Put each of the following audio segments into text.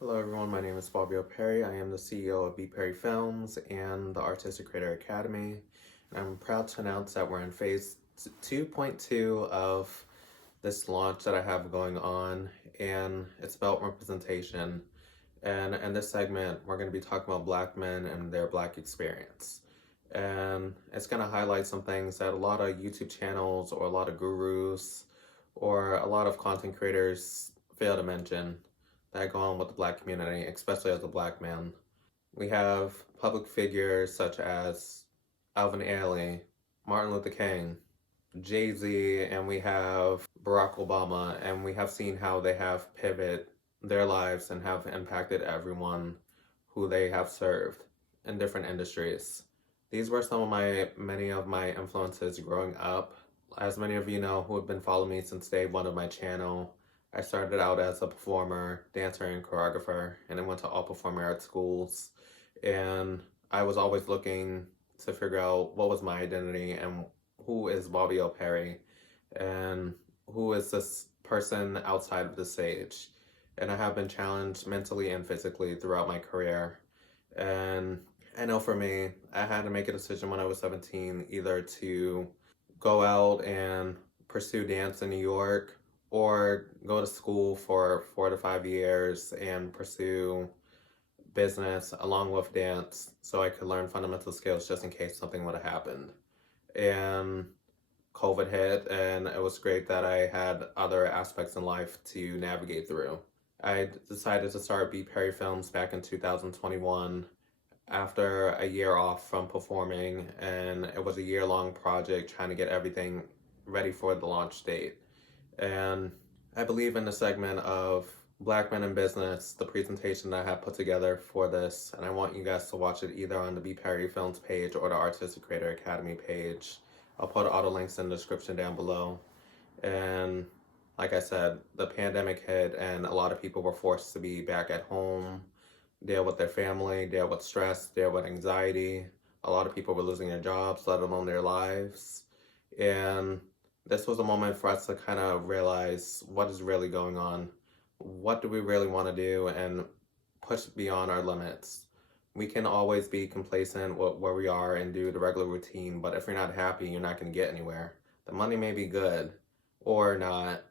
Hello everyone, my name is Perry. I am the CEO of BPerryFilms and the Artistic Creator Academy. And I'm proud to announce that we're in phase 2.2 of this launch that I have going on, and it's about representation. And in this segment, we're going to be talking about Black men and their Black experience. And it's going to highlight some things that a lot of YouTube channels or a lot of gurus or a lot of content creators fail to mention that go on with the Black community, especially as a Black man. We have public figures such as Alvin Ailey, Martin Luther King, Jay-Z, and we have Barack Obama, and we have seen how they have pivoted their lives and have impacted everyone who they have served in different industries. These were many of my influences growing up. As many of you know who have been following me since day one of my channel, I started out as a performer, dancer, and choreographer, and I went to all performing arts schools. And I was always looking to figure out what was my identity and who is Bobby L. Perry and who is this person outside of the stage. And I have been challenged mentally and physically throughout my career. And I know for me, I had to make a decision when I was 17, either to go out and pursue dance in New York or go to school for 4 to 5 years and pursue business along with dance so I could learn fundamental skills just in case something would have happened. And COVID hit, and it was great that I had other aspects in life to navigate through. I decided to start BPerryFilms back in 2021 after a year off from performing, and it was a year-long project trying to get everything ready for the launch date. And I believe in the segment of Black Men in Business, the presentation that I have put together for this, and I want you guys to watch it either on the BPerryFilms page or the Artistic Creator Academy page. I'll put all the links in the description down below. And like I said, the pandemic hit and a lot of people were forced to be back at home, deal with their family, deal with stress, deal with anxiety. A lot of people were losing their jobs, let alone their lives. And this was a moment for us to kind of realize what is really going on. What do we really want to do and push beyond our limits? We can always be complacent with where we are and do the regular routine, but if you're not happy, you're not going to get anywhere. The money may be good or not,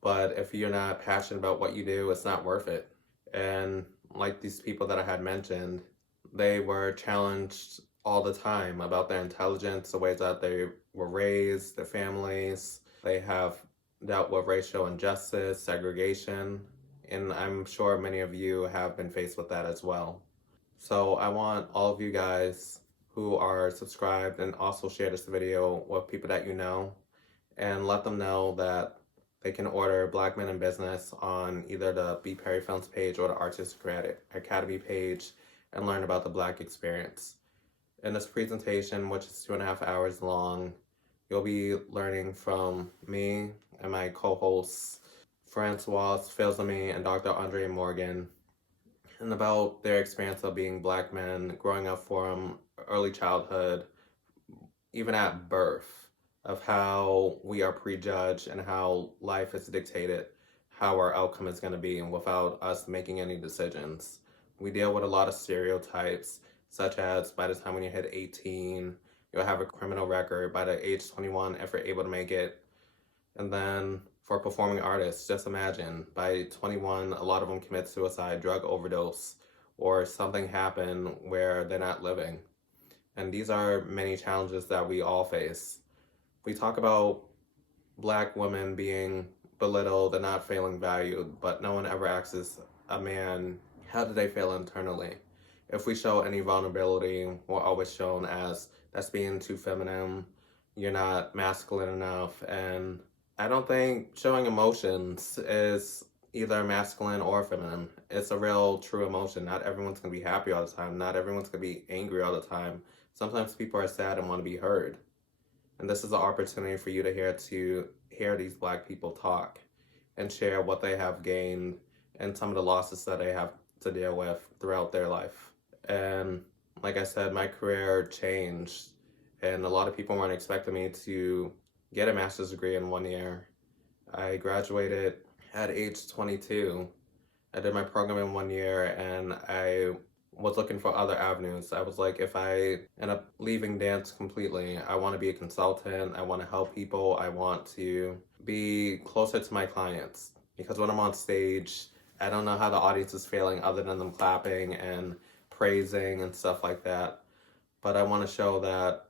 but if you're not passionate about what you do, it's not worth it. And like these people that I had mentioned, they were challenged all the time about their intelligence, the ways that they were raised, their families. They have dealt with racial injustice, segregation, and I'm sure many of you have been faced with that as well. So I want all of you guys who are subscribed and also share this video with people that you know and let them know that they can order Black Men in Business on either the BPerryFilms page or the Artistic Creator Academy page and learn about the Black experience. In this presentation, which is 2.5 hours long, you'll be learning from me and my co-hosts, Francois Filzami and Dr. Andre Morgan, and about their experience of being Black men, growing up from early childhood, even at birth, of how we are prejudged and how life is dictated, how our outcome is going to be, and without us making any decisions. We deal with a lot of stereotypes, such as by the time when you hit 18, you'll have a criminal record by the age 21 if you're able to make it. And then for performing artists, just imagine, by 21, a lot of them commit suicide, drug overdose, or something happen where they're not living. And these are many challenges that we all face. We talk about Black women being belittled and not feeling valued, but no one ever asks a man, how do they feel internally? If we show any vulnerability, we're always shown as, that's being too feminine, you're not masculine enough. And I don't think showing emotions is either masculine or feminine. It's a real, true emotion. Not everyone's going to be happy all the time. Not everyone's going to be angry all the time. Sometimes people are sad and want to be heard. And this is an opportunity for you to hear these Black people talk and share what they have gained and some of the losses that they have to deal with throughout their life. And like I said, my career changed, and a lot of people weren't expecting me to get a master's degree in 1 year. I graduated at age 22, I did my program in 1 year and I was looking for other avenues. I was like, if I end up leaving dance completely, I want to be a consultant. I want to help people. I want to be closer to my clients because when I'm on stage, I don't know how the audience is feeling other than them clapping and praising and stuff like that. But I want to show that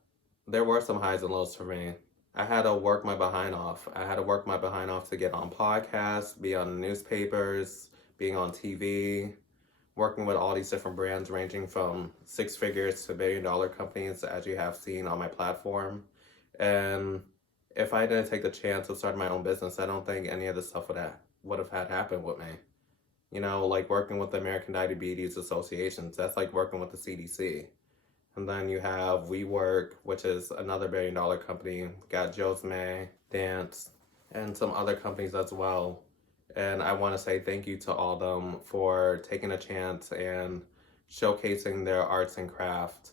there were some highs and lows for me. I had to work my behind off. I had to work my behind off to get on podcasts, be on newspapers, being on TV, working with all these different brands ranging from six figures to $1 billion companies, as you have seen on my platform. And if I didn't take the chance of starting my own business, I don't think any of this stuff would have had happened with me. You know, like working with the American Diabetes Associations, that's like working with the CDC. And then you have WeWork, which is another $1 billion company. Got Joe's May, Dance, and some other companies as well. And I want to say thank you to all of them for taking a chance and showcasing their arts and craft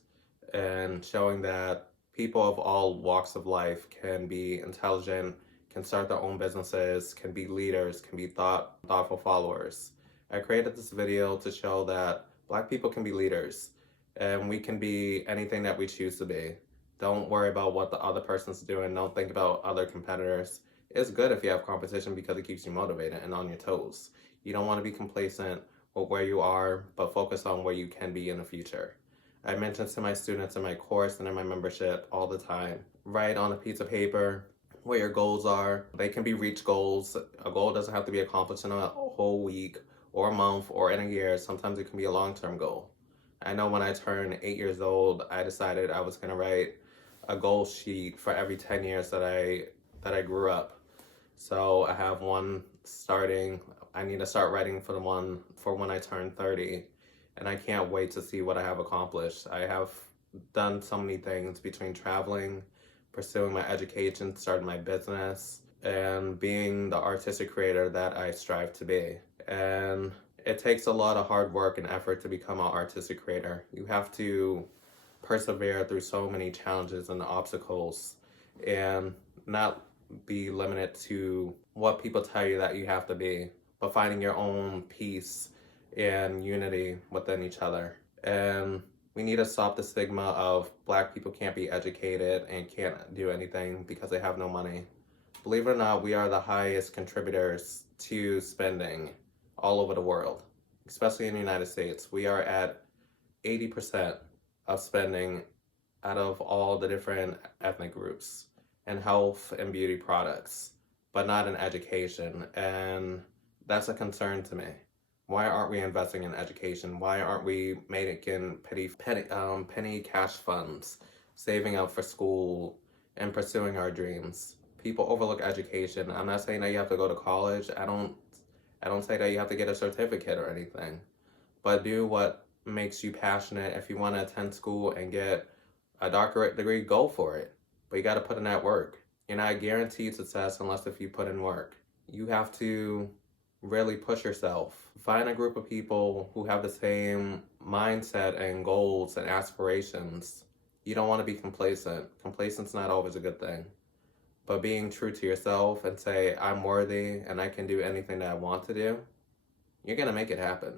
and showing that people of all walks of life can be intelligent, can start their own businesses, can be leaders, can be thoughtful followers. I created this video to show that Black people can be leaders and we can be anything that we choose to be. Don't worry about what the other person's doing. Don't think about other competitors. It's good if you have competition because it keeps you motivated and on your toes. You don't want to be complacent with where you are, but focus on where you can be in the future. I mention to my students in my course and in my membership all the time, write on a piece of paper what your goals are. They can be reach goals. A goal doesn't have to be accomplished in a whole week or a month or in a year. Sometimes it can be a long-term goal. I know when I turned 8 years old, I decided I was going to write a goal sheet for every 10 years that I grew up. So I have one starting. I need to start writing for the one for when I turn 30. And I can't wait to see what I have accomplished. I have done so many things between traveling, pursuing my education, starting my business, and being the artistic creator that I strive to be. And it takes a lot of hard work and effort to become an artistic creator. You have to persevere through so many challenges and obstacles and not be limited to what people tell you that you have to be, but finding your own peace and unity within each other. And we need to stop the stigma of Black people can't be educated and can't do anything because they have no money. Believe it or not, we are the highest contributors to spending all over the world, especially in the United States. We are at 80% of spending out of all the different ethnic groups in health and beauty products, but not in education. And that's a concern to me. Why aren't we investing in education? Why aren't we making penny cash funds, saving up for school and pursuing our dreams? People overlook education. I'm not saying that you have to go to college. I don't say that you have to get a certificate or anything, but do what makes you passionate. If you want to attend school and get a doctorate degree, go for it. But you got to put in that work. You're not guaranteed success unless if you put in work. You have to really push yourself. Find a group of people who have the same mindset and goals and aspirations. You don't want to be complacent. Complacent's not always a good thing. But being true to yourself and say, I'm worthy and I can do anything that I want to do, you're going to make it happen.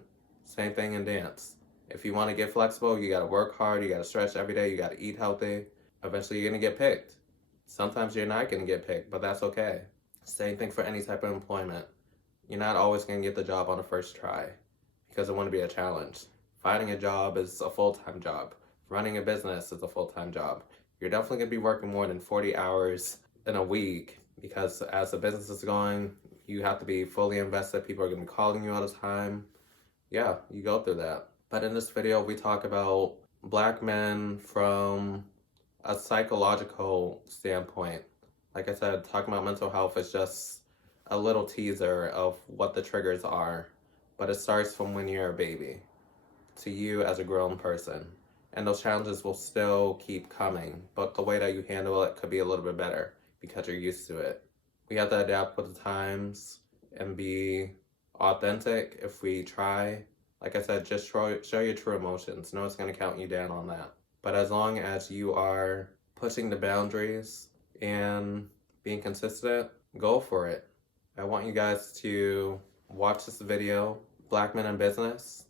Same thing in dance. If you want to get flexible, you got to work hard, you got to stretch every day, you got to eat healthy. Eventually you're going to get picked. Sometimes you're not going to get picked, but that's okay. Same thing for any type of employment. You're not always going to get the job on the first try because it wouldn't be a challenge. Finding a job is a full-time job. Running a business is a full-time job. You're definitely going to be working more than 40 hours in a week because as the business is going, you have to be fully invested. People are going to be calling you all the time. Yeah, you go through that. But in this video, we talk about Black men from a psychological standpoint. Like I said, talking about mental health is just a little teaser of what the triggers are, but it starts from when you're a baby to you as a grown person. And those challenges will still keep coming, but the way that you handle it could be a little bit better because you're used to it. We have to adapt with the times and be authentic if we try. Like I said, just show your true emotions. No one's going to count you down on that. But as long as you are pushing the boundaries and being consistent, go for it. I want you guys to watch this video, Black Men in Business.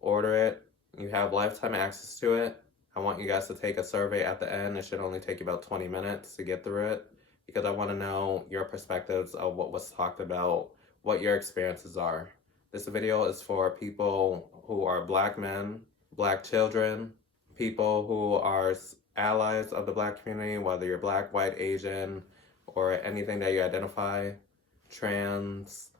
Order it. You have lifetime access to it. I want you guys to take a survey at the end. It should only take you about 20 minutes to get through it because I want to know your perspectives of what was talked about, what your experiences are. This video is for people who are Black men, Black children, people who are allies of the Black community, whether you're Black, white, Asian, or anything that you identify, trans,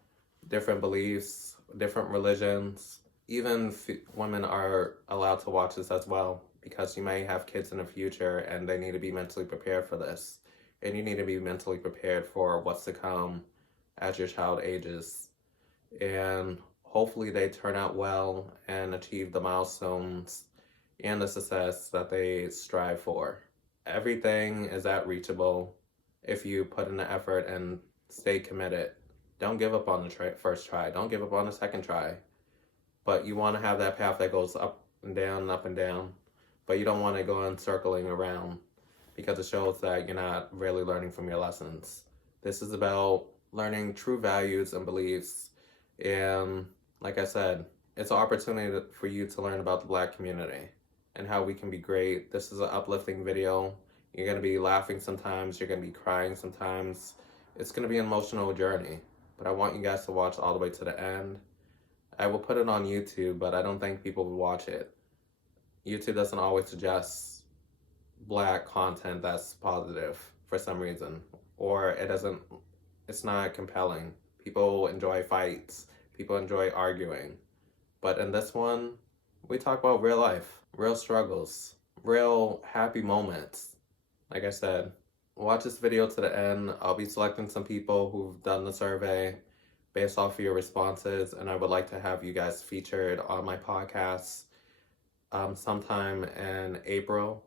different beliefs, different religions. Even women are allowed to watch this as well because you may have kids in the future and they need to be mentally prepared for this. And you need to be mentally prepared for what's to come as your child ages. And hopefully they turn out well and achieve the milestones and the success that they strive for. Everything is reachable if you put in the effort and stay committed. Don't give up on the first try. Don't give up on the second try. But you want to have that path that goes up and down, but you don't want to go on circling around because it shows that you're not really learning from your lessons. This is about learning true values and beliefs. And like I said, it's an opportunity for you to learn about the Black community and how we can be great. This is an uplifting video. You're going to be laughing sometimes. You're going to be crying sometimes. It's going to be an emotional journey. But I want you guys to watch all the way to the end. I will put it on YouTube, but I don't think people will watch it. YouTube doesn't always suggest Black content that's positive for some reason. Or it's not compelling. People enjoy fights. People enjoy arguing. But in this one, we talk about real life, real struggles, real happy moments. Like I said, watch this video to the end. I'll be selecting some people who've done the survey based off of your responses, and I would like to have you guys featured on my podcast sometime in April,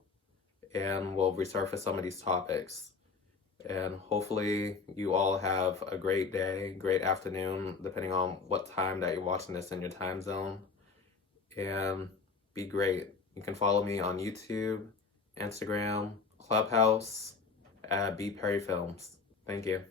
and we'll resurface some of these topics. And hopefully you all have a great day, great afternoon, depending on what time that you're watching this in your time zone. And be great. You can follow me on YouTube, Instagram, Clubhouse, at BPerryFilms. Thank you.